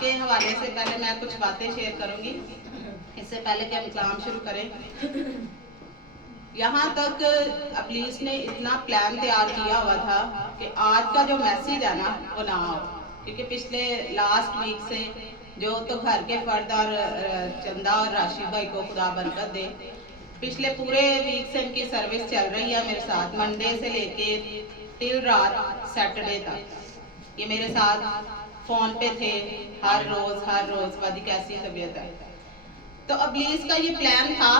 के हवाले से पहले मैं कुछ बातें शेयर करूंगी, इससे पहले कि हम कलाम शुरू करें। यहाँ तक पुलिस ने इतना प्लान तैयार किया हुआ था कि आज का जो मैसेज है ना वो ना हो, क्योंकि पिछले लास्ट वीक से जो तो घर के फर्द और चंदा और राशि भाई को खुदा बरकत दे, पिछले पूरे वीक से इनकी सर्विस चल रही है मेरे साथ, मंडे से लेके टिल रात सैटरडे तक ये मेरे साथ फोन पे थे हर रोज वादी कैसी तबीयत है। तो अबलीस का ये प्लान था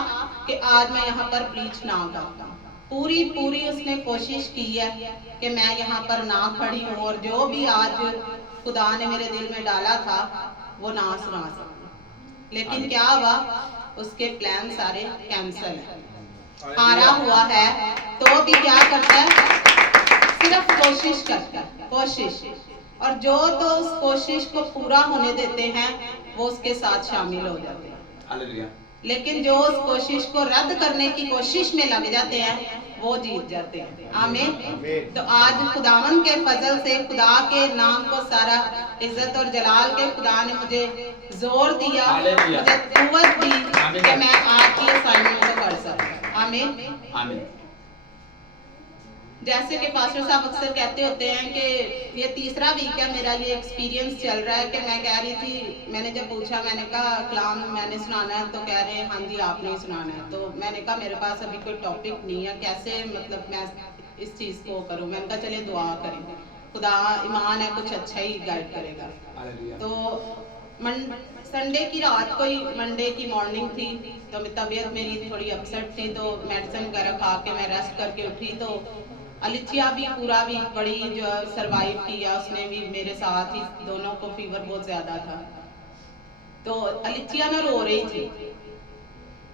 कि आज मैं यहाँ पर प्रीच ना करता। पूरी उसने कोशिश की है कि मैं यहाँ पर ना खड़ी हूँ और जो भी आज खुदा ने मेरे दिल में डाला था वो ना सुना सकूं। लेकिन क्या हुआ, उसके प्लान सारे कैंसल है। हारा हुआ है तो भी क्या करता है, सिर्फ कोशिश करता है, कोशिश। और जो तो उस कोशिश को पूरा होने देते हैं वो उसके साथ शामिल हो जाते हैं। लेकिन जो उस कोशिश को रद्द करने की कोशिश में लग जाते हैं वो जीत जाते हैं। आमीन। तो आज खुदावन के फजल से खुदा के नाम को सारा इज्जत और जलाल के खुदा ने मुझे जोर दिया, मुझे कुव्वत दी कि मैं आज की असाइनमेंट को कर सकूं। आमीन। जैसे कि पास्टर साहब अक्सर कहते होते हैं कि ये तीसरा वीक है मेरा ये एक्सपीरियंस चल रहा है कि मैं कह रही थी, मैंने जब पूछा, मैंने कहा कलाम मैंने सुनाना है, तो कह रहे हैं हाँ जी आपने सुनाना है। तो मैंने कहा मेरे पास अभी कोई टॉपिक नहीं है, कैसे मतलब मैं इस चीज़ को करूँ। मैंने कहा चलिए दुआ करें, खुदा ईमान है कुछ अच्छा ही गाइड करेगा। तो संडे की रात को ही मंडे की मॉर्निंग थी, तो तबीयत मेरी थोड़ी अपसेट थी, तो मेडिसिन वगैरह खा के मैं रेस्ट करके उठी। तो अलिथिया भी पूरा वीक बड़ी जो सरवाइव किया, उसने भी मेरे साथ ही, दोनों को फीवर बहुत ज्यादा था। तो अलिथिया ना रो रही थी,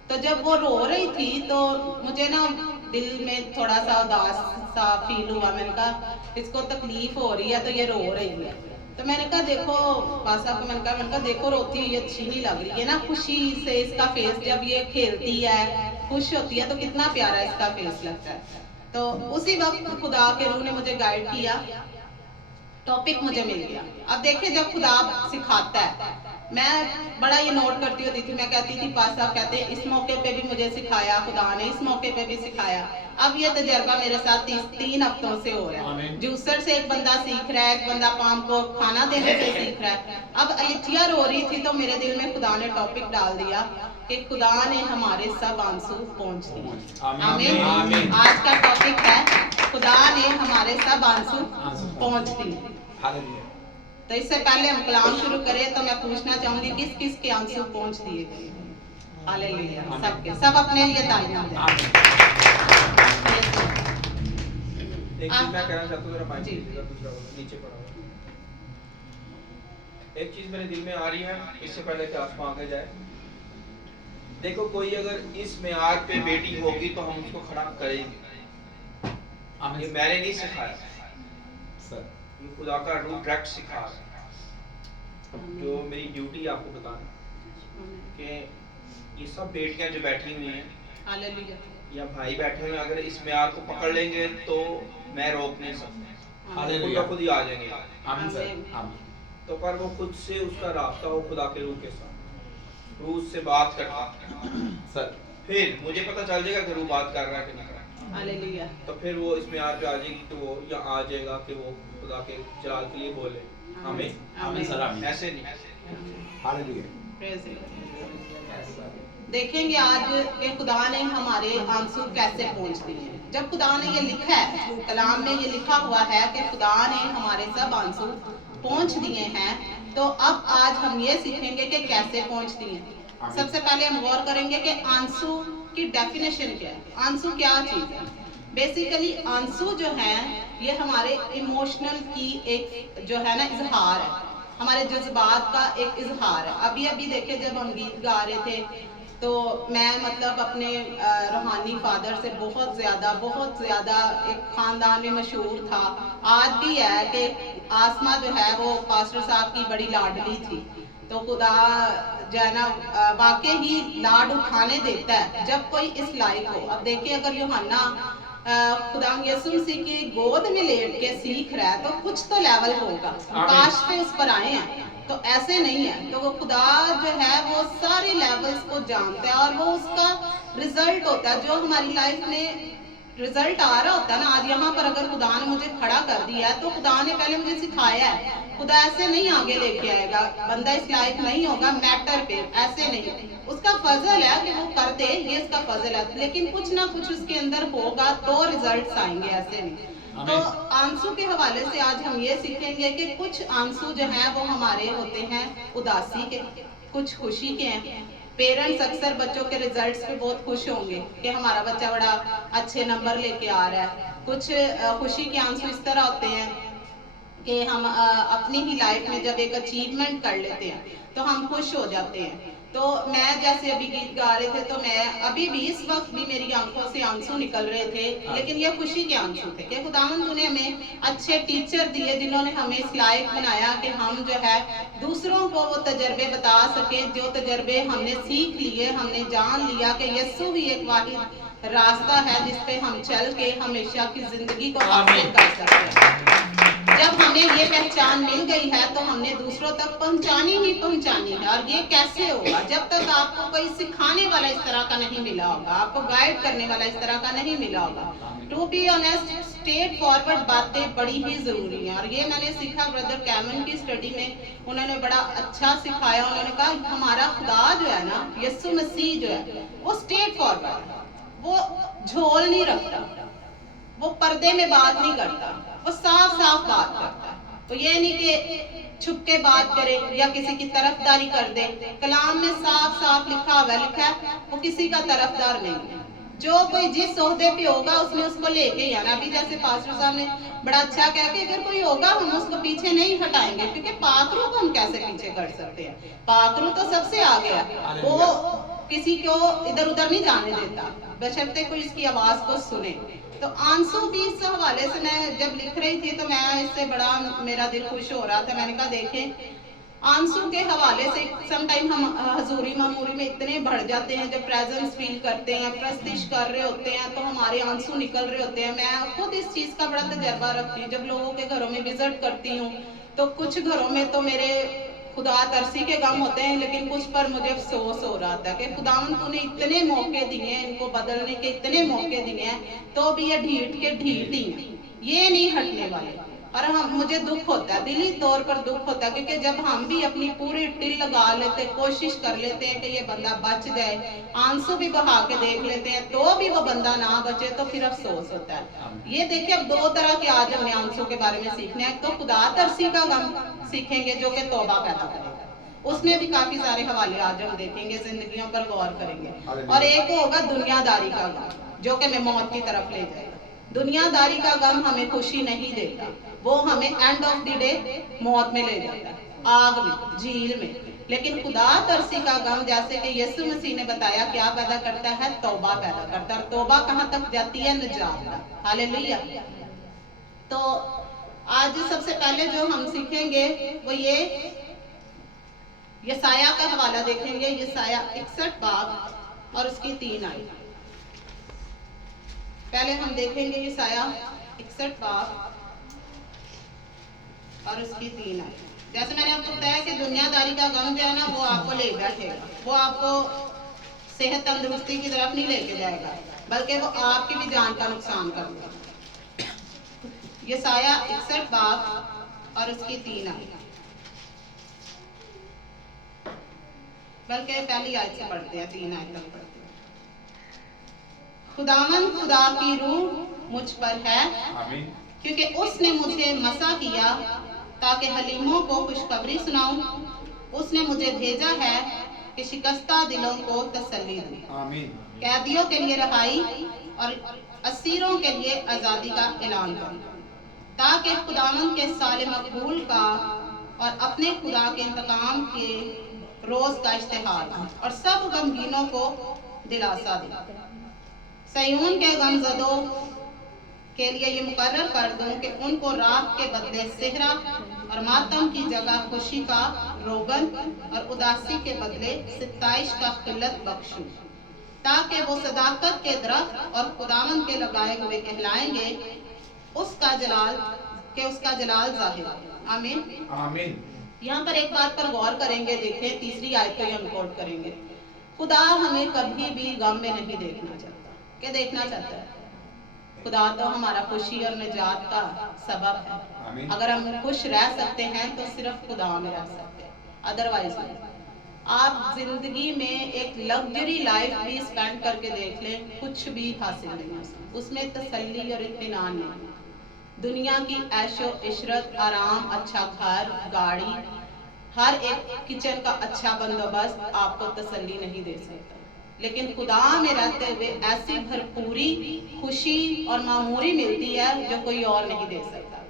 तो जब वो रो रही थी तो मुझे ना दिल में थोड़ा सा उदास सा फील हुआ। मैंने कहा इसको तकलीफ हो रही है तो ये रो रही है। तो मैंने कहा देखो पासा को, मैंने कहा देखो रोती हुई अच्छी नहीं लग रही है ना, खुशी से इसका फेस, जब ये खेलती है खुश होती है तो कितना प्यारा इसका फेस लगता है। तो उसी वक्त खुदा के रूह ने मुझे गाइड किया, टॉपिक मुझे मिल गया। अब देखिए जब खुदा सिखाता है, मैं बड़ा ये नोट करती होती थी, मैं कहती थी पास साहब कहते हैं इस मौके पे भी मुझे सिखाया खुदा ने, इस मौके पे भी सिखाया। अब ये तजर्बा मेरे साथ 3 हफ्तों से हो रहा है। जूसर से एक बंदा सीख रहा है, एक बंदा पाम को खाना देने से सीख रहा है। अब अलिथिया रो रही थी तो मेरे दिल में खुदा ने टॉपिक डाल दिया कि खुदा ने हमारे सब आंसू पोंछ दिए। आमीन। आज का टॉपिक है खुदा ने हमारे सब आंसू पोंछ दिए। तो इससे पहले हम कलाम शुरू करें तो मैं पूछना चाहूंगी किस किस के आंसू पहुंच दिए गए। हालेलुया। सबके सब अपने लिए तालियां दें। एक चीज मैं कहना चाहता हूं, जरा माइक दूसरा नीचे पड़ा हुआ, एक चीज मेरे दिल में आ रही है इससे पहले कि आसमां आगे जाए। देखो कोई अगर इस मेयार पे बेटी होगी तो हम उसको खड़ा करेंगे, ये मैंने नहीं सिखाया सर, ये खुदा का रूह डायरेक्ट सिखा रहा है। जो मेरी ड्यूटी आपको बताना कि ये सब बेटियां जो बैठी हुई हैं, हालेलुया, या भाई बैठे हुए हैं, अगर इस मेयार को पकड़ लेंगे तो मैं रोक नहीं सकता, हालेलुया, खुद ही आ जाएंगे। आमीन सर। तो पर वो खुद से उसका रास्ता हो खुदा के रूह के साथ, रूह से बात करता सर, फिर मुझे पता चल जाएगा कि रूह बात कर रहा है कि नहीं कर रहा। हालेलुया। तो फिर वो इस मेयार पे आ जाएगी, तो वो या आ जाएगा कि वो खुदा के जलाल के लिए बोले। आमीन। आमीन सर। ऐसे नहीं। हालेलुया। देखेंगे आज के खुदा ने हमारे आंसू कैसे पहुंच दिए। जब खुदा ने ये लिखा है, कलाम में ये लिखा हुआ है कि खुदा ने हमारे सब आंसू पहुंच दिए हैं, तो अब आज हम ये सीखेंगे कि कैसे पहुंच दिए। सबसे पहले हम गौर करेंगे कि आंसू की डेफिनेशन क्या है। आंसू क्या चीज है? बेसिकली आंसू जो है ये हमारे इमोशनल की एक जो है ना इजहार है, हमारे जज्बात का एक इजहार है। अभी अभी देखिए जब हम गीत गा रहे थे तो मैं मतलब अपने रूहानी फादर से बहुत ज़्यादा एक ख़ानदान में मशहूर था, आज भी है कि आसमा जो है वो पास्टर साहब की बड़ी लाडली थी। तो खुदा जो है ना वाकई ही लाड उठाने देता है जब कोई इस लायक हो। अब देखिए अगर यूहन्ना खुदा यीशु मसीह की गोद में लेट के सीख रहा है तो कुछ तो लेवल होगा, काश पे उस पर आए हैं। तो ऐसे नहीं है। तो वो खुदा जो है वो सारे लेवल्स को जानता है और वो उसका रिजल्ट होता है जो हमारी लाइफ में रिजल्ट आ रहा होता है ना। आज यहाँ पर अगर खुदा ने मुझे खड़ा कर दिया है तो खुदा ने पहले मुझे सिखाया है। खुदा ऐसे नहीं आगे लेके आएगा, बंदा इस लायक नहीं होगा मैटर पे, ऐसे नहीं। उसका फजल है कि वो कर दे, ये उसका फजल है, लेकिन कुछ ना कुछ उसके अंदर होगा तो रिजल्ट्स आएंगे, ऐसे नहीं। तो आंसू के हवाले से आज हम ये सीखेंगे कि कुछ आंसू जो हैं वो हमारे होते हैं उदासी के, कुछ खुशी के हैं। पेरेंट्स अक्सर बच्चों के रिजल्ट्स पे बहुत खुश होंगे कि हमारा बच्चा बड़ा अच्छे नंबर लेके आ रहा है। कुछ खुशी के आंसू इस तरह होते हैं कि हम अपनी ही लाइफ में जब एक अचीवमेंट कर लेते हैं तो हम खुश हो जाते हैं। तो मैं जैसे अभी गीत गा रहे थे तो मैं अभी भी इस वक्त भी मेरी आंखों से आंसू निकल रहे थे, लेकिन ये खुशी के आंसू थे कि खुदावंद ने हमें अच्छे टीचर दिए जिन्होंने हमें इस लायक बनाया कि हम जो है दूसरों को वो तजर्बे बता सके, जो तजर्बे हमने सीख लिए, हमने जान लिया कि यीशु ही एक वाहिद रास्ता है जिसपे हम चल के हमेशा की जिंदगी को हासिल कर सकते हैं। जब हमें ये पहचान मिल गई है तो हमने दूसरों तक पहुंचानी ही पहुंचानी है। और ये कैसे होगा? जब तक आपको कोई सिखाने वाला इस तरह का नहीं मिला होगा, आपको गाइड करने वाला इस तरह का नहीं मिला होगा। To be honest, straightforward बातें बड़ी ही जरूरी हैं। और ये मैंने सीखा ब्रदर कैमन की स्टडी में, उन्होंने बड़ा अच्छा सिखाया। उन्होंने कहा हमारा खुदा जो है ना, यीशु मसीह जो है वो स्ट्रेट फॉरवर्ड, वो झोल नहीं रखता, वो पर्दे में बात नहीं करता, वो साफ साफ बात करता है। तो ये नहीं कि छुप के बात करे या किसी की तरफदारी कर दे। कलाम में साफ साफ लिखा है वो किसी का तरफदार नहीं है। जो कोई जिस ओहदे पे होगा उसने उसको लेके ही आना। अभी जैसे पास्टर साहब ने बड़ा अच्छा कहा कि अगर कोई होगा हम उसको पीछे नहीं हटाएंगे, क्योंकि पाकरू को हम कैसे पीछे कर सकते हैं? पाकरू तो सबसे आगे है, वो किसी को इधर उधर नहीं जाने देता बशर्ते कोई इसकी आवाज को सुने। तो आंसू भी इस हवाले से मैं जब लिख रही थी तो मैं इससे बड़ा मेरा दिल खुश हो रहा था। मैंने कहा देखें आंसू के हवाले से समटाइम हम हजूरी मामूरी में इतने बढ़ जाते हैं, जब प्रेजेंस फील करते हैं, प्रस्तिश कर रहे होते हैं तो हमारे आंसू निकल रहे होते हैं। मैं खुद इस चीज का बड़ा तजर्बा रखती हूँ। जब लोगों के घरों में विजिट करती हूँ तो कुछ घरों में तो मेरे खुदा तरसी के गम होते हैं, लेकिन कुछ पर मुझे अफसोस हो रहा था कि खुदावन तूने इतने मौके दिए हैं, इनको बदलने के इतने मौके दिए हैं, तो भी ये ढीठ के ढीठ ही हैं, ये नहीं हटने वाले। और हम मुझे दुख होता है, दिली तौर पर दुख होता है, क्योंकि जब हम भी अपनी पूरी टिल लगा लेते, कोशिश कर लेते हैं कि ये बंदा बच जाए, आंसू भी बहा के देख लेते हैं तो भी वो बंदा ना बचे, तो फिर अफसोस होता है। ये देखिए अब दो तरह के आज हमने आंसू के बारे में सीखने हैं। तो खुदा तरसी का गम सीखेंगे जो कि तौबा पैदा करेगा, उसमें भी काफी सारे हवाले आज हम देखेंगे, जिंदगियों पर गौर करेंगे। और एक होगा दुनियादारी का गम जो कि हमें मौत की तरफ ले जाएगा। दुनियादारी का गम हमें खुशी नहीं देता, वो हमें एंड ऑफ द डे मौत में ले जाता है, आग में, झील में। लेकिन खुदा तरसी का गम जैसे कि यीशु मसीह ने बताया क्या पैदा करता है? तौबा पैदा करता है। और तौबा कहां तक जाती है? निजात। हालेलुया। तो आज सबसे पहले जो हम सीखेंगे वो ये यसाया का हवाला देखेंगे। यसाया 61 बाब और उसकी 3 आयत। पहले हम देखेंगे यसाया 61 बाब और उसकी 3 आयत। जैसे मैंने आपको बताया कि दुनियादारी का गम जो है ना वो आपको ले बैठेगा, वो आपको सेहत तंदुरुस्ती की तरफ नहीं लेके जाएगा, बल्कि वो आपकी भी जान का नुकसान करेगा। यसाया 61 बाब और उसकी 3 आयत, बल्कि पहली आयत से पढ़ते हैं, 3 आयत तक पढ़ते हैं। खुदावन खुदा की रूह मुझ पर है, क्योंकि उसने मुझे मसा किया ताकि हलीमों को खुशखबरी सुनाऊं। उसने मुझे भेजा है कि शिकस्ता दिलों को तसल्ली दूं, कैदियों के लिए रहाई और असीरों के लिए आजादी का ऐलान करूं, ताकि खुदावन के साले मकबूल का और अपने खुदा के इंतकाम के रोज का इश्तिहार और सब गमगीनों को दिलासा दे। सयून के गमजदों के लिए ये मुकर्रर कर दूं कि उनको रात के बदले सेहरा और मातम की जगह खुशी का रोगन और उदासी के बदले सिताइश का खिल्लत बख्शूं, ताकि वो सदाकत के दरख्त और खुदावन के लगाए हुए कहलाएंगे, उसका जलाल जाहिर। आमीन आमीन। यहाँ पर एक बात पर गौर करेंगे, देखें तीसरी आयत को हम कोट करेंगे। खुदा हमें कभी भी गम में नहीं देखना चाहता। क्या देखना चाहता है? खुदा तो हमारा खुशी और निजात का सबब है। अगर हम खुश रह सकते हैं तो सिर्फ खुदा में रह सकते हैं, अदरवाइज नहीं। आप जिंदगी में एक लग्जरी लाइफ भी स्पेंड करके देख लें, कुछ भी हासिल नहीं हो सकता, उसमें तसल्ली और इत्मीनान नहीं। दुनिया की ऐशो इशरत, आराम, अच्छा घर, गाड़ी, हर एक किचन का अच्छा बंदोबस्त आपको तसल्ली नहीं दे सकता। लेकिन खुदा में रहते हुए ऐसी भरपूरी, खुशी और मामूरी मिलती है जो कोई और नहीं दे सकता।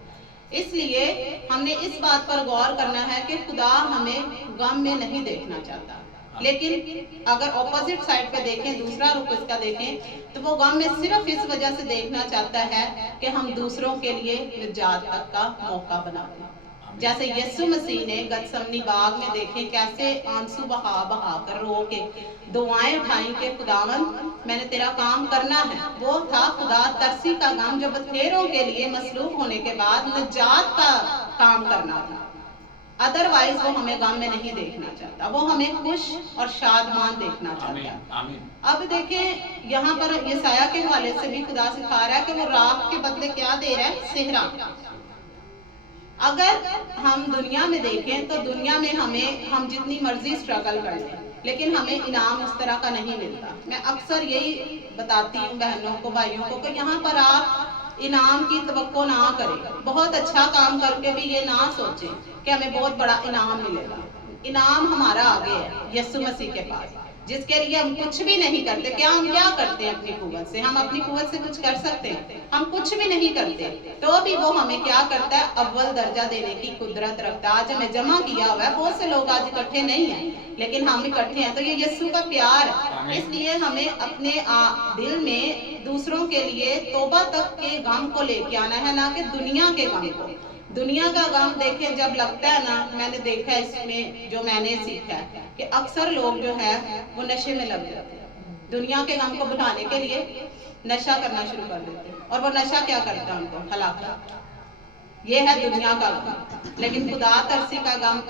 इसलिए हमने इस बात पर गौर करना है कि खुदा हमें गम में नहीं देखना चाहता। लेकिन अगर ऑपोजिट साइड पे देखें, दूसरा रुख इसका देखें, तो वो गम में सिर्फ इस वजह से देखना चाहता है कि हम दूसरों के लिए निजात तक का मौका बना दें। जैसे यीशु मसीह ने गतसमनी बाग में देखे कैसे आंसू बहा बहा कर रो के दुआएं उठाई कि खुदावंद मैंने तेरा काम करना है। वो था खुदा तरसी का गम जो बथेरों के लिए मसलूब होने के बाद निजात का काम करना था। अदरवाइज वो हमें गम में नहीं देखना चाहता, वो हमें खुश और शादमान देखना चाहता है। अब देखें यहाँ पर यसाया के हवाले से भी खुदा सिखा रहा है कि वो राख के बदले क्या दे रहा है? सेहरा। अगर हम दुनिया में देखें तो दुनिया में हम जितनी मर्जी स्ट्रगल कर लें, लेकिन हमें इनाम उस तरह का नहीं मिलता। मैं अक्सर यही बताती हूँ बहनों को, भाइयों को, कि यहाँ पर आप इनाम की तवक्को ना करें। बहुत अच्छा काम करके भी ये ना सोचें कि हमें बहुत बड़ा इनाम मिलेगा। इनाम हमारा आगे है, यीशु मसीह के पास, जिसके लिए हम कुछ भी नहीं करते। क्या हम क्या करते हैं अपनी कुव्वत से? हम अपनी कुव्वत से कुछ कर सकते हैं? हम कुछ भी नहीं करते, तो भी वो हमें क्या करता है? अव्वल दर्जा देने की कुदरत रखता है। आज हमें जमा किया हुआ है, बहुत से लोग आज इकट्ठे नहीं हैं, लेकिन हम इकट्ठे हैं, तो ये यीशु का प्यार है। इसलिए हमें अपने दिल में दूसरों के लिए तौबा तक के गम को लेके आना है, ना कि दुनिया के गम को। दुनिया का गम देखें जब लगता है ना, मैंने देखा है इसमें, जो मैंने सीखा है कि अक्सर लोग जो है वो नशे में लग जाते हैं। दुनिया के गम को भुलाने के लिए नशा करना शुरू कर देते हैं, और वो नशा क्या करता है? उनको हलाकत। ये है दुनिया का गम। लेकिन खुदा तरसी का गम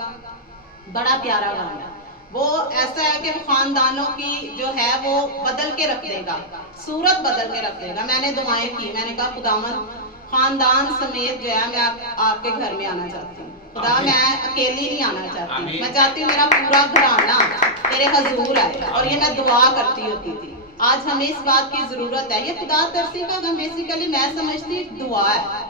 बड़ा प्यारा गम है। वो ऐसा है कि खानदानों की जो है वो बदल के रख देगा, सूरत बदल के रख देगा। मैंने दुआएं की, मैंने कहा खुदावन खानदान समेत जो है मैं आपके घर में आना चाहती हूँ। खुदा मैं अकेली नहीं आना चाहती, मैं चाहती हूँ मेरा पूरा घराना तेरे हजूर आए। और ये मैं दुआ करती होती थी। आज हमें इस बात की जरूरत है। ये खुदा तरसी का गम बेसिकली मैं समझती दुआ है।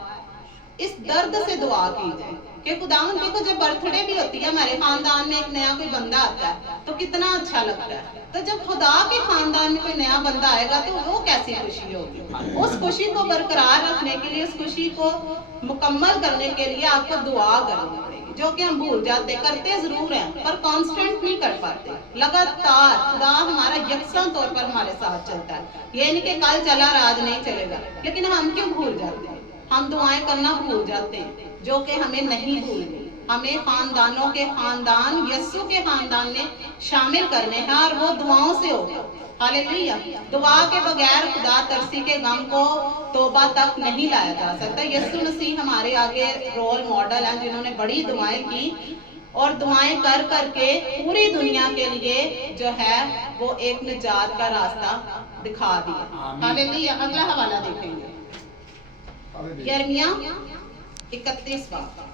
इस दर्द से दुआ की जाए कि खुदावन देखो, जब बर्थडे भी होती है हमारे खानदान में, एक नया कोई बंदा आता है तो कितना अच्छा लगता है। तो जब खुदा के खानदान में कोई नया बंदा आएगा तो वो कैसी खुशी होगी। उस खुशी को बरकरार रखने के लिए, उस खुशी को मुकम्मल करने के लिए आपको दुआ करनी पड़ेगी, जो कि हम भूल जाते, करते जरूर हैं पर कांस्टेंट नहीं कर पाते। लगातार खुदा हमारा यकसा तौर पर हमारे साथ चलता है। ये नहीं कि कल चला आज नहीं चलेगा, लेकिन हम क्यों भूल जाते हैं? हम दुआएं करना भूल जाते हैं, जो कि हमें नहीं भूलनी। हमें खानदानों के खानदान यीशु के खानदान में शामिल करने हैं, और वो दुआओं से होगा। हालेलुया। दुआ के बगैर खुदा तरसी के गम को तौबा तक नहीं लाया जा सकता। यीशु मसीह हमारे आगे रोल मॉडल हैं, जिन्होंने बड़ी दुआएं की और दुआएं कर करके पूरी दुनिया के लिए जो है वो एक निजात का रास्ता दिखा दिया। हालेलुया। अगला हवाला देखेंगे, यिर्मयाह 31 बाब।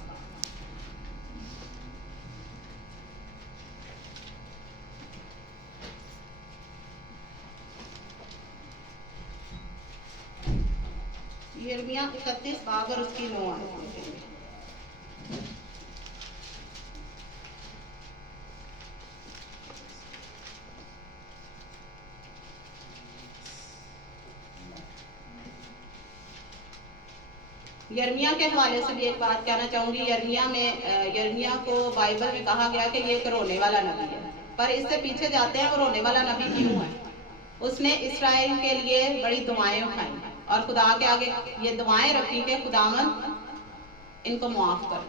यिर्मयाह 31 बाब और उसकी 9 आयत। यिर्मयाह के हवाले से भी एक बात कहना चाहूंगी। यिर्मयाह को बाइबल में कहा गया कि ये एक रोने वाला नबी है, पर इससे पीछे जाते हैं वो रोने वाला नबी क्यों है। उसने इस्राएल के लिए बड़ी दुआएं उठाई और खुदा के आगे ये दुआएं रखी कि खुदावन इनको माफ कर,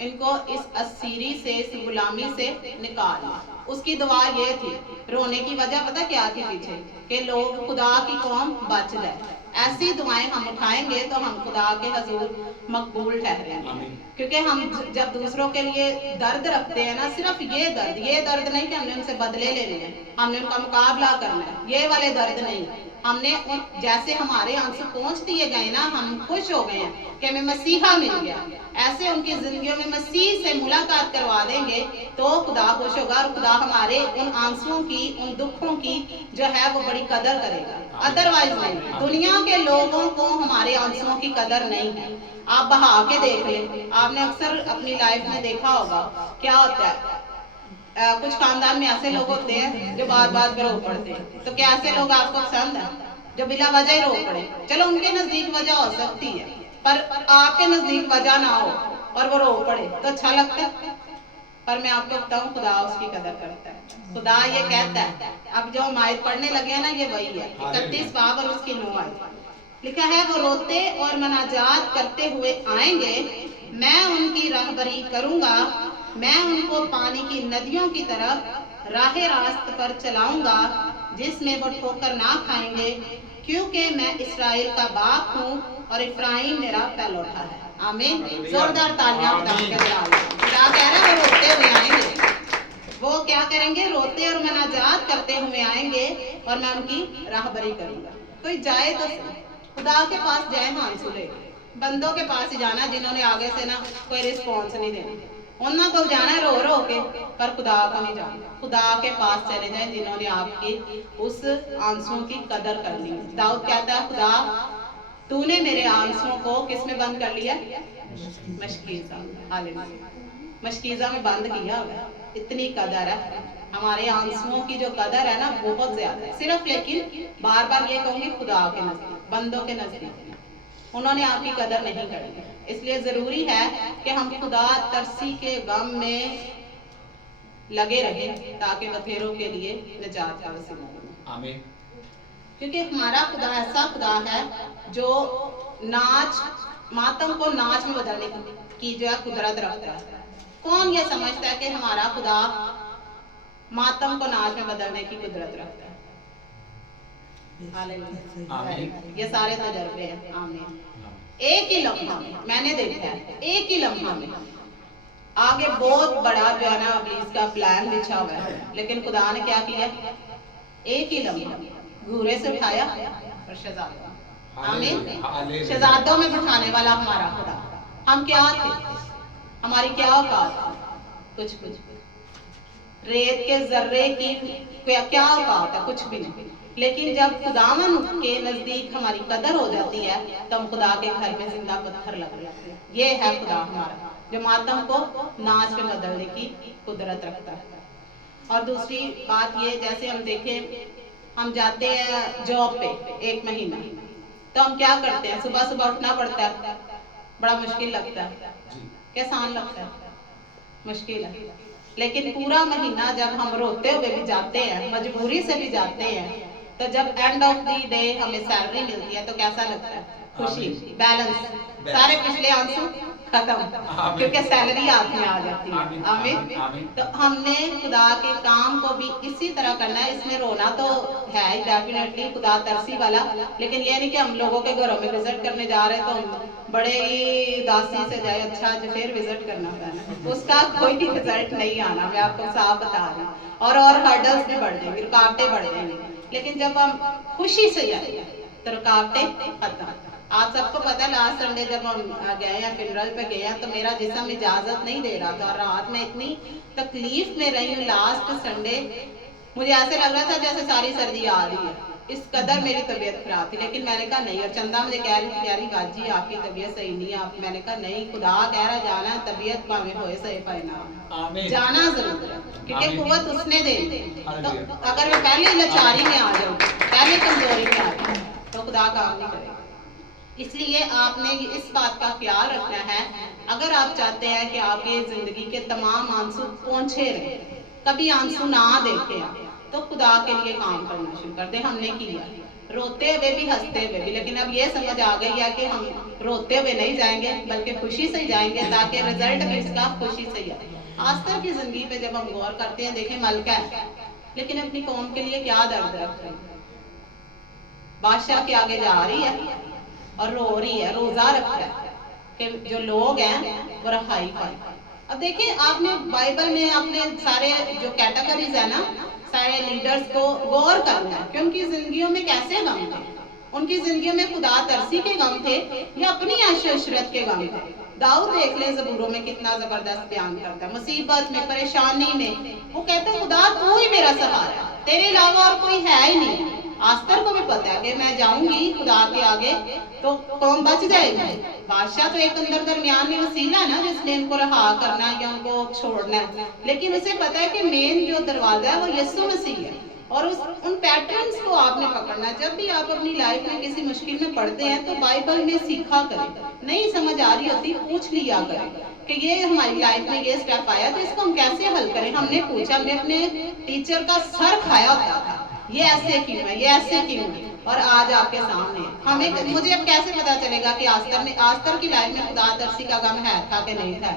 इनको इस असीरी से, इस गुलामी से निकाल। उसकी दुआ ये थी। रोने की वजह पता क्या थी पीछे? कि लोग खुदा की कौम बच जाए। ऐसी दुआएं हम उठाएंगे तो हम खुदा के हजूर मकबूल ठहरेंगे। क्योंकि हम जब दूसरों के लिए दर्द रखते हैं ना, सिर्फ ये दर्द नहीं कि हमने उनसे बदले लेने हैं, हमने उनका मुकाबला करना है, ये वाले दर्द नहीं। हमने जैसे हमारे आंसू पहुंच दिए गए ना, हम खुश हो गए हैं कि हमें मसीहा मिल गया, ऐसे उनकी जिंदगियों में मसीह से मुलाकात करवा देंगे तो खुदा खुश होगा और खुदा हमारे उन आंसुओं की, उन दुखों की जो है वो बड़ी कदर करेगा। अदरवाइज नहीं, दुनिया के लोगों को हमारे आंसुओं की कदर नहीं है। आप बहा के देख लें, आपने अक्सर अपनी लाइफ में देखा होगा क्या होता है। कुछ खानदान में ऐसे लोग होते हैं जो बार बार रो पड़ते हैं। तो क्या ऐसे लोग आपको पसंद है जो बिना वजह ही रो पड़े? चलो उनके नजदीक वजह हो सकती है, पर आपके नजदीक वजह ना हो और वो रो पड़े तो अच्छा लगता है। पर मैं आपको बताऊं, खुदा उसकी कदर करता है। खुदा ये कहता है, अब जो हम आयत पढ़ने लगे हैं ना, ये वही है 31 बाब और उसकी 9 आयत। लिखा है, वो रोते और मनाजात करते हुए आएंगे, मैं उनकी रहबरी करूंगा, मैं उनको पानी की नदियों की तरफ राह रास्त पर चलाऊंगा जिसमें वो ठोकर ना खाएंगे, क्योंकि मैं इस्राएल का बाप हूँ और इफ्राइम मेरा पहलौठा है। आमीन। जोरदार तालियां खुदा के लिए। खुदा कह रहा है वो रोते हुए आएंगे, वो क्या करेंगे? रोते और मनाजात करते हुए आएंगे और मैं उनकी राहबरी करूंगा। कोई जाए तो खुदा के पास जाए, आंसू ले, बंदों के पास ही जाना जिन्होंने आगे से ना कोई रिस्पॉन्स नहीं देना, उन्होंने को जाना रो रो के, पर खुदा को नहीं जाना। खुदा के पास चले जाए जिन्होंने आपकी उस आंसुओं की कदर कर ली। दाऊद कहता है, खुदा तूने मेरे आंसुओं को किस में बंद कर लिया? मशकीज़ा। हालेलुया। मशकीज़ा में बंद किया हुआ। इतनी कदर है हमारे आंसुओं की, जो कदर है ना बहुत ज्यादा है। सिर्फ लेकिन बार बार ये कहूंगी, खुदा के नजदीक, बंदों के नजदीक उन्होंने आपकी कदर नहीं करी। इसलिए जरूरी है कि हम खुदा तरसी के गम में लगे रहें ताकि बथेरों के लिए निजात का वसीला बने। आमीन। क्योंकि हमारा खुदा ऐसा खुदा है जो नाच, मातम को नाच में बदलने की जो है कुदरत रखता है। कौन ये समझता है कि हमारा खुदा मातम को नाच में बदलने की कुदरत रखता है? आमीन। ये सारे तजर्बे हैं। आमीन। एक ही लम्हा में मैंने देखा है, एक ही लम्हा में आगे बहुत बड़ा जो है ना इब्लीस का प्लान बिछा हुआ है, लेकिन खुदा ने क्या किया? एक ही लम्हा घूरे से उठाया और शहजादा। आमीन। शहजादों में बिठाने वाला हमारा खुदा। हम क्या थे? हमारी क्या औकात? कुछ रेत के जर्रे की क्या औकात है? कुछ भी नहीं। लेकिन जब खुदावन के नजदीक हमारी कदर हो जाती है तो हम खुदा के घर में जिंदा पत्थर लग जाते हैं। ये है खुदा हमारा जो मातम को नाच में बदलने की कुदरत रखता है। और दूसरी बात ये, जैसे हम देखें, हम जाते हैं जॉब पे 1 महीना, तो हम क्या करते हैं? सुबह सुबह उठना पड़ता है, बड़ा मुश्किल लगता है, क्या आसान लगता है? मुश्किल है। लेकिन पूरा महीना जब हम रोते हुए भी जाते हैं, मजबूरी से भी जाते हैं, तो जब एंड ऑफ द डे हमें सैलरी मिलती है तो कैसा लगता है? खुशी, बैलेंस, सारे पिछले आंसू खत्म, क्योंकि सैलरी हाथ में आ जाती है। आमीन। तो हमने खुदा के काम को भी इसी तरह करना है। इसमें रोना तो है ही डेफिनेटली, खुदा तरसी वाला, लेकिन ये नहीं कि हम लोगों के घरों में विजिट करने जा रहे तो हम बड़े ही उदासी से जाए, अच्छा आज फिर विजिट करना पैना, उसका कोई रिजल्ट नहीं आना, मैं आपको साफ बता रही हूँ। और हर्डल्स भी बढ़ जाएंगे, रुकावटें बढ़ जाएंगी। लेकिन जब हम खुशी से जाएंगे तो रुकावटें खत्म। आप सबको पता है, लास्ट संडे जब हम गए हैं, फिनरल पे गए हैं, तो मेरा जिस्म इजाजत नहीं दे रहा था। रात में इतनी तकलीफ में रही हूँ। लास्ट संडे मुझे ऐसे लग रहा था जैसे सारी सर्दी आ रही है, इस कदर मेरी तबीयत खराब थी। लेकिन मैंने कहा नहीं, और चंदा मुझे कह रही बाजी आपकी तबीयत सही नहीं है। आप, मैंने कहा नहीं, खुदा कह रहा जाना है, तबीयत भावे होए सही पाए ना, जाना जरूर है, क्योंकि कुव्वत उसने दे। तो अगर मैं पहले लाचारी में आ जाऊँ, पहले कमजोरी में आ जाऊँ, तो खुदा काम नहीं करेगा। इसलिए आपने इस बात का ख्याल रखना है, अगर आप चाहते हैं कि आपकी जिंदगी के तमाम आंसू पहुंचे रहे, कभी आंसू ना देखे, तो खुदा के लिए काम करना शुरू कर दे। हमने किया, रोते हुए भी, हंसते हुए भी, लेकिन अब ये समझ आ गई है कि हम रोते हुए नहीं जाएंगे बल्कि खुशी से जाएंगे, ताकि रिजल्ट भी इसका खुशी से आए। आस्था की जिंदगी पे जब हम गौर करते हैं, देखें मलका है, लेकिन अपनी कौम के लिए क्या दर्द रखते हैं, बादशाह के आगे जा रही है और रो रही है, रोजा रखा है कि जो लोग हैं वो रहाई पाए। अब देखिए, आपने बाइबल में अपने सारे जो कैटेगरीज है ना, सारे लीडर्स को गौर करना है कि उनकी जिंदगियों में कैसे गम थे। उनकी जिंदगियों में खुदा तरसी के गम थे या अपनी ऐश इशरत के गम थे। दाऊद देख ले ज़बूरों में कितना जबरदस्त बयान करता है, मुसीबत में, परेशानी में वो कहते हैं खुदा तू ही मेरा सहारा, तेरे अलावा और कोई है ही नहीं। आस्तर को भी पता है कि मैं जाऊंगी खुदा के आगे तो कौम बच जाएगी। बादशाह तो एक अंदर दरमियान में वसीला है ना, जिसने इनको रहा करना है या उनको छोड़ना है, लेकिन उसे पता है कि मेन जो दरवाजा है वो यीशु मसीह है। और उन पैटर्न्स को आपने पकड़ना। जब भी आप अपनी लाइफ में किसी मुश्किल में पड़ते हैं तो बाइबल में सीखा करें, नहीं समझ आ रही होती पूछ लिया करें कि ये हमारी लाइफ में ये स्टेप आया तो इसको हम कैसे हल करें। हमने पूछा, हमने अपने टीचर का सर खाया होता था, ये ऐसे क्यों है, ये ऐसे क्यों है, और आज आपके सामने हमें, मुझे अब कैसे पता चलेगा कि आस्तर की लाइफ में खुदा तरसी का गम है था कि नहीं था।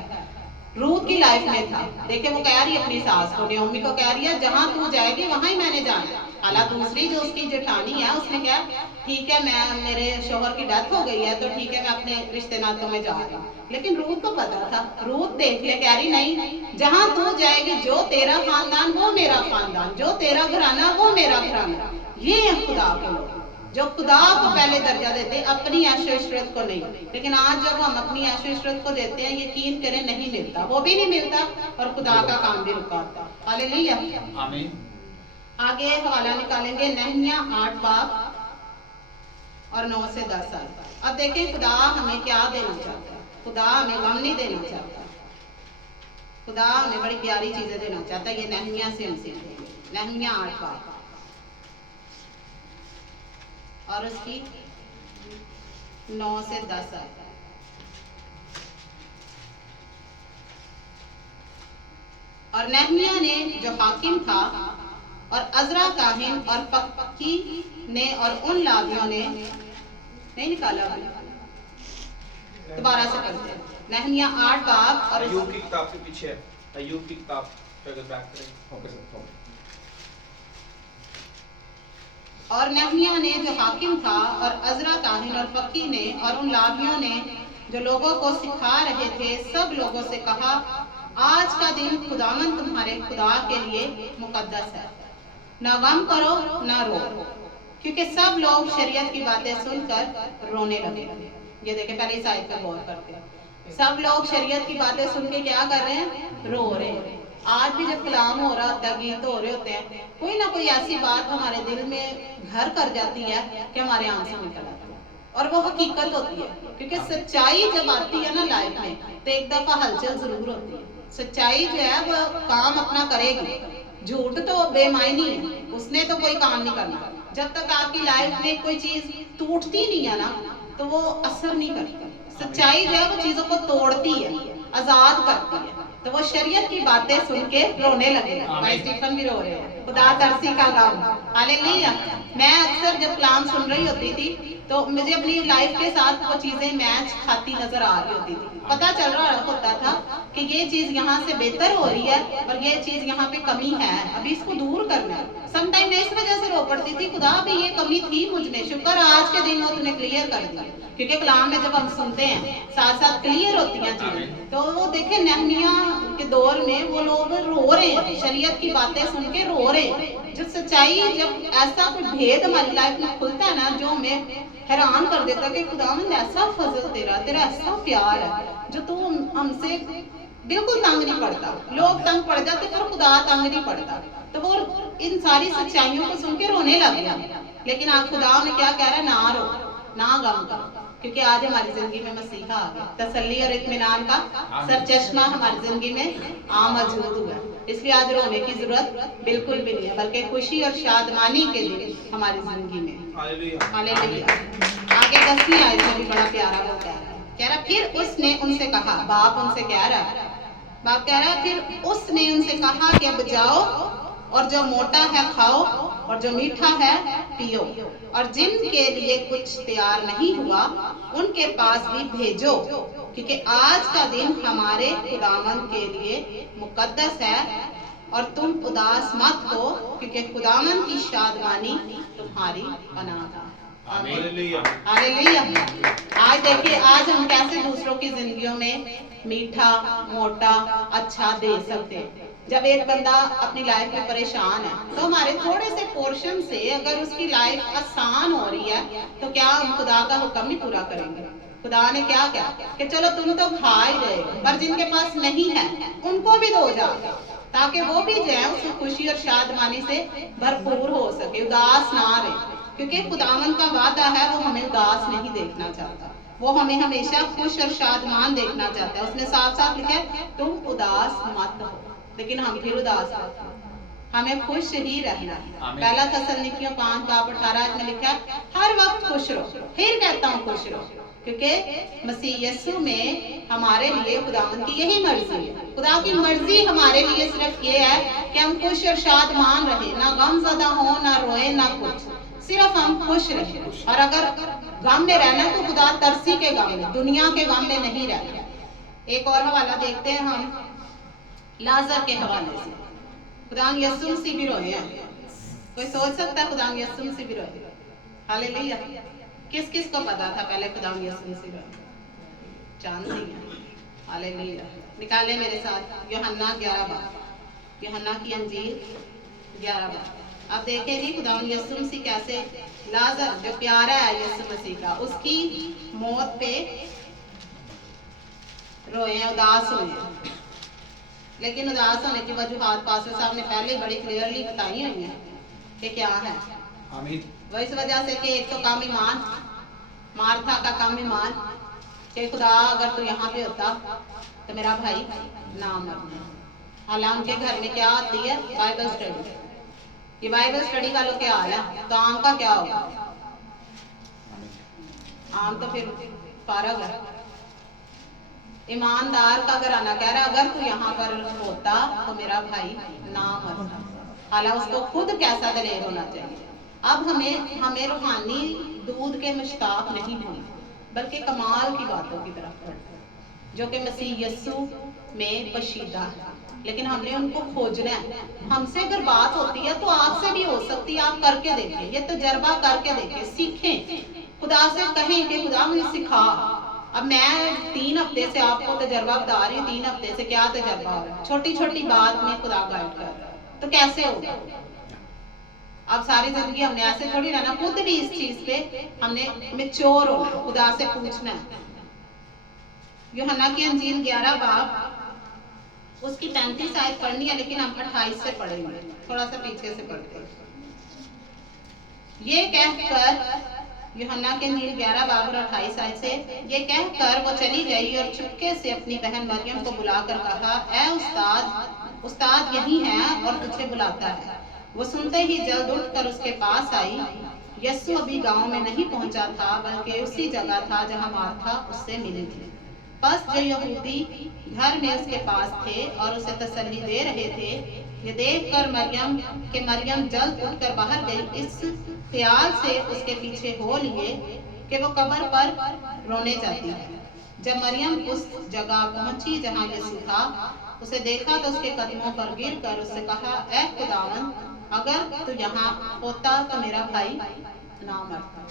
रूथ की लाइफ में था। देखिए वो कह रही अपनी सास को, नयोमी को कह रही है जहां तू जाएगी वहां ही मैंने जाना। हालांकि दूसरी जो उसकी जेठानी है उसने क्या, ठीक है मैं, मेरे शोहर की डेथ हो गई है तो ठीक है मैं अपने रिश्ते नातों में जा रही हूँ, लेकिन रूथ को पता था। रूथ देख ले, कह रही नहीं, जहां तू जाएगी, जो तेरा खानदान वो मेरा खानदान, जो तेरा घराना वो मेरा घराना। ये है खुदा के लोग जो खुदा को पहले दर्जा देते, अपनी ऐशो इशरत को नहीं। लेकिन आज जब हम अपनी ऐशो इशरत को देते हैं, यकीन करें नहीं मिलता, वो भी नहीं मिलता और खुदा का काम भी रुका होता। हालेलुया, आमीन। आगे हवाला निकालेंगे नहमिया 8 बाब और 9 से 10 आयत। अब देखें खुदा हमें क्या देना चाहता है। खुदा हमें गम नहीं देना चाहता, खुदा हमें बड़ी प्यारी चीजें देना चाहता है। ये नहमिया से हम सीखेंगे, नहमिया 8 बाब और उसकी 9 से 10 आयत। और नहमिया ने जो हाकिम था और अजरा काहिन और पक्की ने और उन लावियों ने, नहीं निकाला, दोबारा से पढ़ते हैं। नहमिया 8 बाब और अय्यूब की किताब के पीछे है, अय्यूब की किताब अगर बैक करें। Okay sir. और नहमिया ने जो हाकिम था और अजरा काहिन और फकी ने और उन लावियों ने जो लोगों को सिखा रहे थे, सब लोगों से कहा, आज का दिन खुदावन तुम्हारे खुदा के लिए मुकद्दस है, ना गम करो ना रो। क्योंकि सब लोग शरीयत की बातें सुनकर रोने लगे। ये देखें, पहले इस आयत पर गौर करते हैं। सब लोग शरीयत की बातें सुन के क्या कर रहे हैं, रो रहे हैं। आज भी जब कलाम हो रहा होता है, गीत हो रहे होते हैं, कोई ना कोई ऐसी बात हमारे दिल में घर कर जाती है कि हमारे आंसू निकल आते हैं, और वो हकीकत होती है। क्योंकि सच्चाई जब आती है ना लाइफ में तो एक दफा हलचल जरूर होती है। सच्चाई जो है वो काम अपना करेगी, झूठ तो बेमायनी है, उसने तो कोई काम नहीं करना। जब तक आपकी लाइफ में कोई चीज टूटती नहीं है ना तो वो असर नहीं करती। सच्चाई जो है वो चीजों को तोड़ती है, आजाद करती है। तो वो शरीयत की बातें सुन के रोने लगे। भाई स्टीफन भी रो रहे हैं, खुदा तरसी का गम। हालेलुया। मैं अक्सर जब कलाम सुन रही होती थी तो मुझे अपनी लाइफ के साथ वो चीजें मैच खाती नजर आ रही होती थी। पता चल रहा होता था कि ये चीज यहाँ से बेहतर हो रही है और ये चीज यहाँ पे कमी है, अभी इसको दूर करना है। समटाइम मैं इस वजह से रो पड़ती थी, खुदा अभी ये कमी थी मुझ में, शुक्र आज के दिन वो तूने क्लियर कर दिया। क्योंकि कलाम में जब हम सुनते हैं साथ साथ क्लियर होती हैं चीजें। तो वो देखे नहमिया के दौर में वो लोग रो रहे हैं, शरीयत की बातें सुन के रो रहे हैं। जो सच्चाई, जब ऐसा कोई भेद हमारी लाइफ में खुलता है ना जो हमें हैरान कर देता कि खुदावंद ऐसा फजल तेरा, तेरा ऐसा प्यार है जो तू हमसे बिल्कुल तंग नहीं पड़ता। लोग तंग पड़ जाते पर खुदा तंग नहीं पड़ता। तो वो इन सारी सच्चाइयों को सुन के रोने लग गया। लेकिन आज खुदा ने क्या कह रहा है, ना रो ना गम करो, क्योंकि आज हमारी जिंदगी में मसीहा आ गया। तसल्ली और इत्मीनान का सर चश्मा हमारी जिंदगी में आ मौजूद हुआ। इसलिए आज रोने की जरूरत बिल्कुल भी नहीं है, बल्कि खुशी और शादमानी के दिन हमारी जिंदगी में। हालेलुया। आगे 10वीं आयत में भी बड़ा प्यारा वो कह रहा, फिर उसने उनसे कहा, बाप उनसे कह रहा है, बाप कह रहा है, फिर उसने उनसे कहा कि अब जाओ और जो मोटा है खाओ और जो मीठा है पियो, और जिनके लिए कुछ तैयार नहीं हुआ उनके पास भी भेजो, क्योंकि आज का दिन हमारे खुदावंद के लिए मुकद्दस है। और तुम उदास मत हो, क्योंकि खुदावंद की शादमानी तुम्हारी पनाह है। हालेलुया। हालेलुया। आज देखिए, आज हम कैसे दूसरों की जिंदगियों में मीठा, मोटा, अच्छा दे सकते हैं। जब एक बंदा अपनी लाइफ में परेशान है, तो हमारे थोड़े से पोर्शन से अगर उसकी लाइफ आसान हो रही है, तो क्या हम खुदा का हुक्म नहीं पूरा करेंगे? खुदा ने क्या कहा कि चलो तुम तो खा ही रहे हो, पर जिनके पास नहीं है उनको भी दो जाके, ताकि वो भी जो है उस खुशी और शादमानी से भरपूर हो सके, उदास ना रहे। क्योंकि खुदावन का वादा है, वो हमें उदास नहीं देखना चाहता, वो हमें हमेशा खुश और शादमान देखना चाहता है। उसने साफ साफ लिखा है, तुम उदास मत हो, लेकिन हम फिर उदास रहते हैं। हमें खुश ही रहना है। पहला तसल्लुकियों 5:18 में लिखा है, हर वक्त खुश रहो। फिर कहता हूँ खुश रहो, क्योंकि मसीह यीशु में हमारे लिए खुदावन की यही मर्जी है। खुदा की मर्जी हमारे लिए सिर्फ ये है कि हम खुश और शादमान रहे, ना गमज़दा हो, ना रोए, ना कुछ, सिर्फ हम खुश रहे। और अगर गम में रहना तो खुदा तरसी के गम में, दुनिया के गम में नहीं रहना। एक और हवाला देखते हैं हम लाजर के हवाले से। खुदा यीशु मसीह भी रोए हैं। कोई सोच सकता है खुदा यीशु मसीह भी रोए? हालेलुया। किस किस को पता था पहले खुदा यीशु मसीह रोए? चांद नहीं है। हालेलुया। निकाले मेरे साथ यूहन्ना 11 यूहन्ना की अंजील 11। अब देखें जी, खुदा यीशु मसीह कैसे लाजर जो प्यारा है यीशु मसीह का, उसकी मौत पे रोए, उदास हुए। लेकिन उदास होने की वजूहात पास्टर साहब ने पहले ही बड़ी क्लियरली बताई हुई है कि क्या है। वो इस वजह से कि एक तो कम ईमान, मार्था का कम ईमान, कि खुदा अगर तू यहाँ पे होता तो मेरा भाई ना मरना। हालांकि घर में क्या आती है? Bible study. ये बाइबल स्टडी का लोग क्या हाल है, तो आम का क्या होगा? आम तो फिर फारग है। ईमानदार का घराना कह रहा है, अगर तू यहाँ पर होता तो मेरा भाई ना मरता। हालांकि उसको खुद कैसा दलेर होना चाहिए। अब हमें रूहानी दूध के मुश्ताक नहीं होना, बल्कि कमाल की बातों की तरफ बढ़ना, जो कि मसीह यीशु में पशीदा है। लेकिन हमने उनको खोजना है। हमसे अगर बात होती है तो आपसे भी हो सकती है। आप करके देखें, ये तजर्बा करके देखें, सीखें। खुदा से कहें कि खुदा मुझे सिखा। अब मैं 3 हफ्ते से आपको तजर्बा बता रही हूँ, 3 हफ्ते से क्या तजर्बा हो रहा है, छोटी छोटी बात में खुदा गाइड कर रहा है, तो कैसे होगा? अब सारी जिंदगी हमने ऐसे थोड़ी रहना, खुद भी इस चीज पे हमने मैच्योर होना, खुदा से पूछना है। यूहन्ना की अंजील 11 बाब उसकी 35 आयत पढ़नी है, लेकिन हम 28 से पढ़ेंगे, थोड़ा सा पीछे से पढ़ते हैं। ये कहकर यूहन्ना के अंजील 11 बाब और 28 आयत से, ये कहकर वो चली गई और चुपके से अपनी बहन मरियम को बुलाकर कहा, ऐ उस्ताद, उस्ताद यही है और तुझे बुलाता है। वो सुनते ही जल्द उठकर उसके पास आई। यीशु अभी गांव में नहीं पहुंचा था, बल्कि उसी जगह था जहां मार्था उससे मिली थी। बस जो यहूदी घर में उसके पास थे और उसे तसल्ली दे रहे थे, ये देखकर मरियम जल्द उठकर बाहर गई, इस ख्याल से उसके पीछे हो लिए कि वो कब्र पर रोने जाती है। जब मरियम उस जगह पहुंची जहां यीशु था, उसे देखा तो उसके कदमों पर गिरकर उससे कहा, ऐ खुदावन, अगर तू यहाँ होता तो मेरा भाई ना मरता।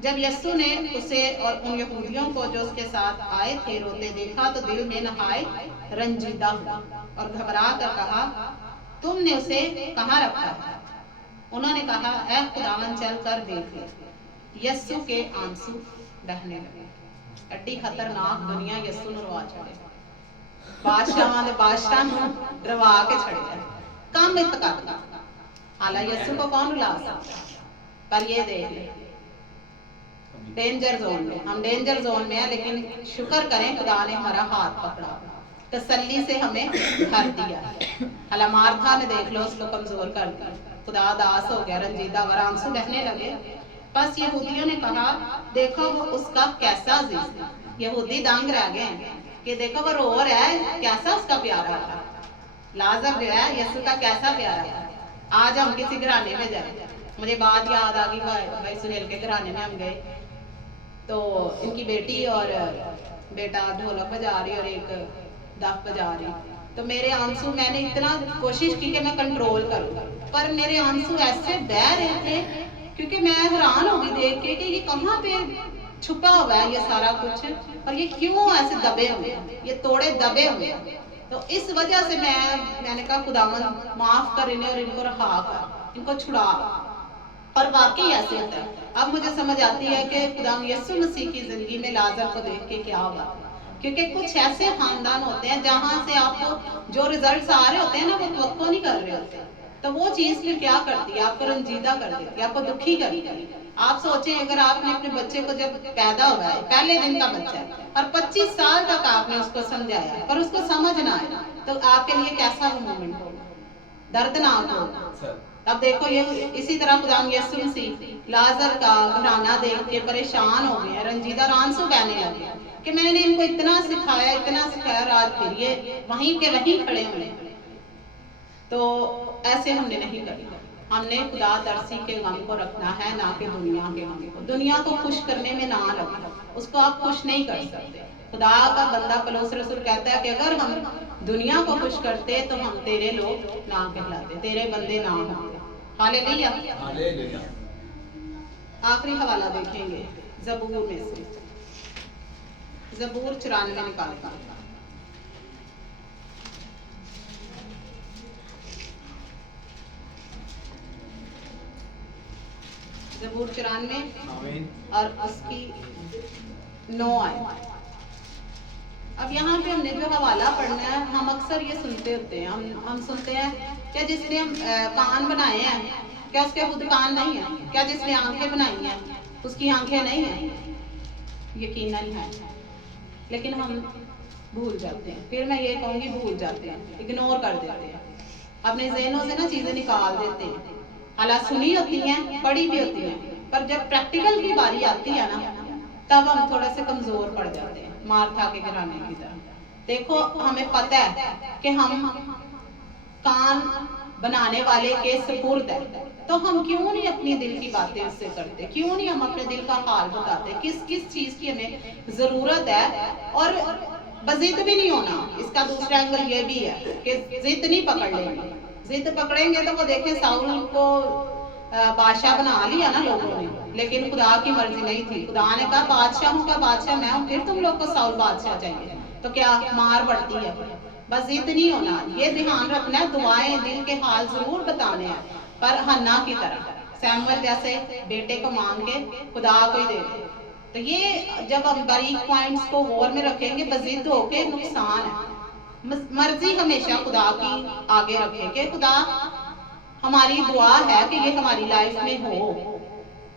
जब यीशु ने उसे और उन यहूदियों को जो उसके साथ आए थे रोते देखा, तो दिल में नहायत रंजीदा हुआ और घबरा कर कहा, तुमने उसे कहाँ रखा है? उन्होंने कहा, ऐ खुदावन, चल कर देख। यीशु के आंसू बहने लगे। एडी खतरनाक दुनिया यीशु ने रवा छड़े, बादशाह ने बादशाह ने रवा के छड़े, काम इत करता। हालांकि यीशु को कौन रुला सकता? पर ये देख ले, डेंजर जोन में, हम डेंजर जोन में है, लेकिन शुक्र करें खुदा ने हमारा हाथ पकड़ा, तसल्ली से हमें भर दिया। हालांकि मार्था ने देख लो उसको कमजोर कर दिया, खुदा दास हो गया, रंजीदा और आंसू बहने लगे। बस यहूदियों ने कहा, देखो वो उसका कैसा अजीज था। यहूदी दंग रह गए कि देखो वो रो रहा है, कैसा उसका प्यारा था। लाजर जो है यीशु का कैसा प्यारा था। आज हम किसी घराने में जाए, मुझे बात याद आ गई, भाई सुहेल के घराने में हम गए, तो इनकी बेटी और बेटा ढोलक बजा रही और एक दफ बजा रही, तो मेरे आंसू, मैंने इतना कोशिश की कि मैं कंट्रोल करूं, पर मेरे आंसू ऐसे बह रहे थे क्योंकि मैं हैरान हो गई देख के कि ये कहाँ पे छुपा हुआ है ये सारा कुछ, और ये क्यों ऐसे दबे हुए हैं, ये तोड़े दबे हुए हैं। तो इस वजह से मैंने कहा खुदावन माफ कर इन्हें और इनको रहा कर, इनको छुड़ा। और वाकई ऐसे होता है। अब मुझे समझ आती है कि खुदा यीशु मसीह की जिंदगी में लाजर को देख के क्या हुआ, क्योंकि कुछ ऐसे खानदान होते हैं जहां से आपको जो रिजल्ट्स आ रहे होते हैं ना वो तवक्को नहीं कर रहे होते, तो वो चीज फिर क्या करती है, आपको रंजीदा कर देती है, आपको दुखी करती है। आप सोचें अगर आपने अपने बच्चे को जब पैदा हुआ है पहले दिन का बच्चा है और 25 साल तक आपने उसको समझाया पर उसको समझ ना आया, तो आपके लिए कैसा वो मोमेंट होगा, दर्दनाक होगा। अब देखो ये इसी तरह खुदा यीशु मसीह लाजर का घराना देख के परेशान हो गए, रंजीदा और आंसू बहने लगे कि मैंने इनको इतना सिखाया रात फिर ये वहीं के वहीं खड़े हुए। तो ऐसे हमने नहीं करना, हमने खुदा तरसी के गम को रखना है, ना कि दुनिया के गम को। दुनिया को खुश करने में ना लगना, उसको आप खुश नहीं कर सकते। खुदा का बंदा पौलुस रसूल कहता है कि अगर हम दुनिया को खुश करते तो हम तेरे लोग ना कहलाते, तेरे बंदे ना होते। हालेलुया। हालेलुया। आखिरी हवाला देखेंगे ज़बूर में से, ज़बूर 94 निकालेगा। ज़बूर 94 और उसकी 9 आयत। अब यहाँ पे हमने जो हवाला पढ़ना है, हम अक्सर ये सुनते होते हैं, हम सुनते हैं क्या जिसने कान बनाए हैं क्या उसके खुद कान नहीं है, क्या जिसने आंखें बनाई हैं उसकी आंखें नहीं हैं? यकीनन है, लेकिन हम भूल जाते हैं। फिर मैं ये कहूँगी भूल जाते हैं, इग्नोर कर देते हैं, अपने ज़हनों से ना चीज़ें निकाल देते हैं। हालांकि सुनी होती हैं, पढ़ी भी होती हैं, पर जब प्रैक्टिकल की बारी आती है ना तब हम थोड़े से कमजोर पड़ जाते हैं, मार्था के घराने की तरह। देखो हमें पता है कि हम कान बनाने वाले के सुपुर्द है, तो हम क्यों नहीं अपनी दिल की बातें उससे करते, क्यों नहीं हम अपने दिल का हाल बताते, किस किस चीज की हमें जरूरत है। और बजिद भी नहीं होना, इसका दूसरा एंगल ये भी है कि जिद नहीं पकड़ लेंगे। जिद पकड़ेंगे तो वो देखें साउल को बादशाह बना लिया ना लोगों ने, लेकिन खुदा की मर्जी नहीं थी। खुदा ने कहा बादशाहों का बादशाह मैं हूँ, फिर तुम लोग को साउल बादशाह चाहिए, तो क्या मार बढ़ती है। बस जिद नहीं होना, ये ध्यान रखना है, दुआएं दिल के हाल जरूर बताने हैं, पर हन्ना की तरह सैमुअल जैसे बेटे को मांग के खुदा को ही दे दे। तो ये जब हम बारीक पॉइंट्स को गौर में रखेंगे, बजिद होके नुकसान है। मर्जी हमेशा खुदा की आगे रखें कि खुदा हमारी दुआ है कि ये हमारी लाइफ में हो,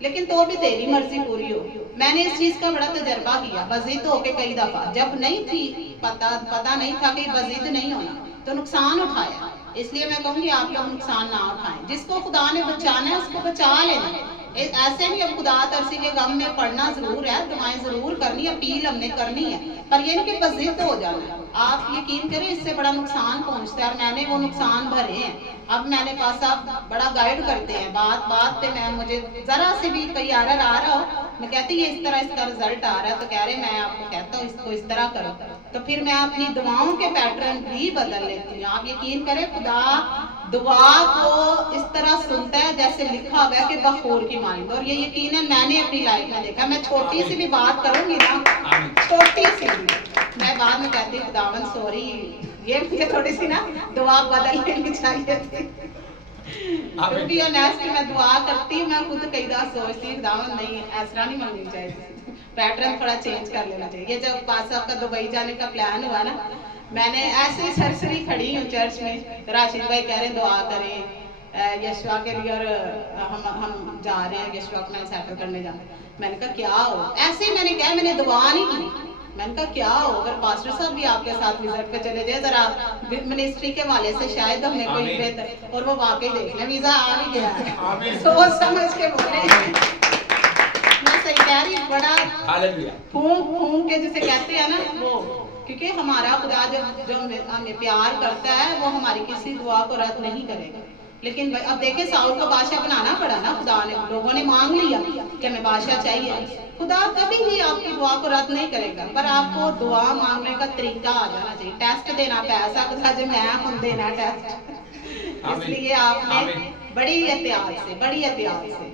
लेकिन तो भी तेरी मर्जी पूरी हो। मैंने इस चीज का बड़ा तजर्बा किया, बजिद होके कई दफा जब नहीं थी पता नहीं था कि बजिद नहीं होना, तो नुकसान उठाया। इसलिए मैं कहूँगी आप लोग नुकसान ना उठाएं, जिसको खुदा ने बचाना है उसको बचा लेना। ऐसे भी अब खुदा तरसी के गम में पढ़ना जरूर है, दुआएं जरूर करनी, अपील हमने करनी है, पर ये नहीं कि बजिद हो जाना। आप यकीन करें इससे बड़ा नुकसान पहुंचता है, और मैंने वो नुकसान भरे हैं। अब मैंने पास साहब बड़ा गाइड करते हैं, बात बात पे मैं मुझे जरा से भी कोई एरर आ रहा हो, मैं कहती ये इस तरह इसका रिजल्ट आ रहा है, तो कह रहे मैं आपको कहता हूँ इसको इस तरह करो, तो फिर मैं अपनी दुआओं के पैटर्न भी बदल लेती हूँ। आप यकीन करें खुदा दुआ को इस तरह सुनता है जैसे लिखा हुआ है कि बखूर की मानिंद, और ये यकीनन मैंने अपनी लाइफ में देखा। मैं छोटी सी भी बात करूंगी ना, छोटी सी भी, मैं बाद में कहती हूँ खुदावन सॉरी, ये मुझे थोड़ी सी ना दुआ बदल लेनी चाहिए थी। To be honest, मैं दुआ करती हूँ, मैं खुद कई बार सोचती हूँ खुदावन नहीं ऐसा नहीं मांगनी चाहिए, पैटर्न थोड़ा चेंज कर लेना चाहिए। ये जब पास साहब का दुबई जाने का प्लान हुआ ना, मैंने ऐसे सरसरी खड़ी हूँ चर्च में, राशिद भाई कह रहे दुआ करें यशवा के लिए, और हम जा रहे हैं यशवा को मैंने सेटल करने जाना। मैंने कहा क्या हो, ऐसे ही मैंने कहा, मैंने दुआ नहीं की। मैंने कहा क्या हो अगर पास्टर साहब भी आपके साथ विजिट पे चले जाए जरा मिनिस्ट्री के वाले से, शायद हमने कोई बेहतर, और वो वाकई देख लें वीजा आ भी गया है, सोच समझ के बोले। मैं सही कह रही, बड़ा फूंक के जिसे कहते हैं ना वो, क्योंकि हमारा खुदा जो हमें प्यार करता है वो हमारी किसी दुआ को रद्द नहीं करेगा। लेकिन अब देखें साउल को बादशाह बनाना पड़ा ना, खुदा ने, लोगों ने मांग लिया कि हमें बादशाह चाहिए। खुदा कभी भी आपकी दुआ को रद्द नहीं करेगा, पर आपको दुआ मांगने का तरीका आ जाना चाहिए। टेस्ट देना पै सकता जो मैं हम देना टेस्ट, इसलिए आपने बड़ी एहतियात से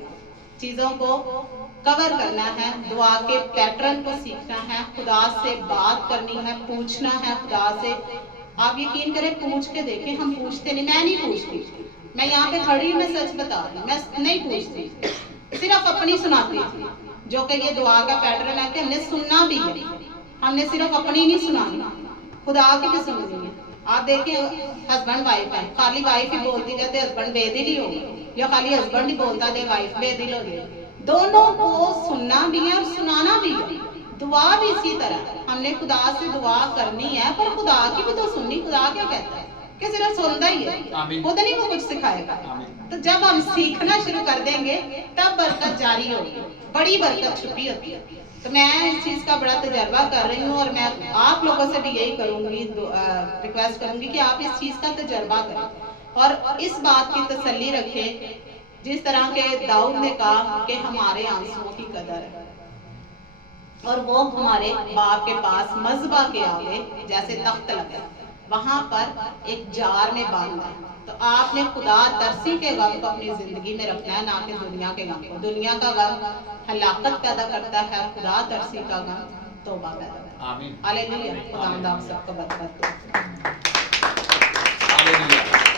चीज़ों को कवर करना है, दुआ के पैटर्न को सीखना है, खुदा से बात करनी है, पूछना है खुदा से। आप यकीन करें, पूछ के देखें, हम पूछते नहीं, मैं नहीं पूछती, मैं यहाँ पे खड़ी मैं सच बता रही, मैं नहीं पूछती, सिर्फ अपनी सुनाती थी। जो कि ये दुआ का पैटर्न है कि हमने सुनना भी है, हमने सिर्फ अपनी नहीं सुनानी, खुदा की भी सुननी है। आप देखिए, हस्बैंड वाइफ है, खाली वाइफ ही बोलती जाते हस्बैंड बेदिल ही होगा, या खाली हस्बैंड ही बोलता जाए वाइफ बेदिल हो जाए। दोनों को सुनना भी है और सुनाना भी है। दुआ भी इसी तरह, हमने खुदा से दुआ करनी है, पर खुदा की भी तो सुननी। खुदा क्या कहता है कि सिर्फ सुनता ही है, खुद नहीं वो कुछ सिखाएगा। तो जब हम सीखना शुरू कर देंगे तब बरकत जारी होगी, बड़ी बरकत छुपी होती है। तो मैं इस चीज़ का बड़ा तजर्बा कर रही हूँ और मैं आप लोगों से भी यही करूँगी, रिक्वेस्ट करूँगी कि आप इस चीज़ का तजर्बा करें और इस बात की तसल्ली रखें, जिस तरह के दाऊद ने कहा कि हमारे आंसुओं की कदर है और वो हमारे बाप के पास मज़बा के आगे जैसे तख्त लगा, वहां पर एक जार में बांधा है। तो आपने खुदा तरसी के गम को अपनी जिंदगी में रखना है, ना कि दुनिया के गम को। दुनिया का गम हलाकत पैदा करता है, खुदा तरसी का गम तौबा पैदा करता है। आमीन। हालेलुया। खुदा आप सबको बरकत दे। हालेलुया।